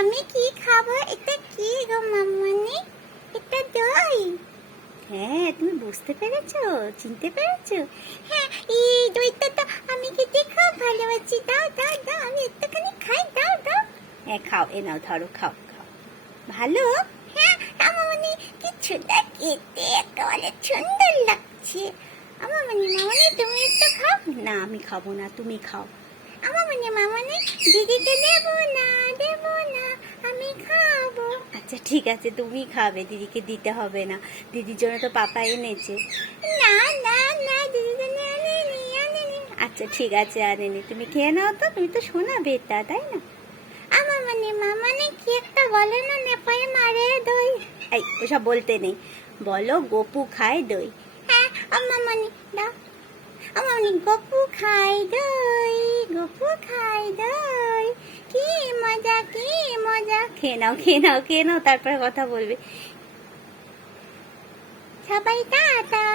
আমি কি খাবো? এটা কি গো মামনি? এটা দই। হ্যাঁ, তুমি বুঝতে পেরেছো, চিনতে পেরেছো? হ্যাঁ, এই দইটা তো আমি খেতে খুব ভালোবাসি। দাও দাও দাও, আমি একটুখানি খাই। দাও দাও। হ্যাঁ খাও, এ নাও ধরো, খাও খাও। ভালো? হ্যাঁ মামনি, কি সুন্দর খেতে, একেবারে সুন্দর লাগছে। মামনি তুমি একটু খাও। না আমি খাবো না, তুমি খাও। মামনি দিদিকে দেবো না, দেবো না, আমি খাবো। আচ্ছা ঠিক আছে, তুমি খাবে, দিদিকে দিতে হবে না, দিদির জন্য তো পাপা এনেছে। না না না, দিদির জন্য আনেনি, আনেনি। আচ্ছা ঠিক আছে, আনেনি, তুমি খেয়ে নাও তো, তুমি তো সোনা বেটা, তাই না? মামনি কি একটা বলে না, নেপায় মারে দই। এই ওসব বলতে নেই, বলো গপু খায় দই। হ্যাঁ মামনি দাও। মামনি গপু খাই দই, গপু খাই দই, কি মজা কি মজা। খেয়ে নাও খেয়ে নাও খেয়ে নাও, তারপরে কথা বলবে। সবাই টাটা।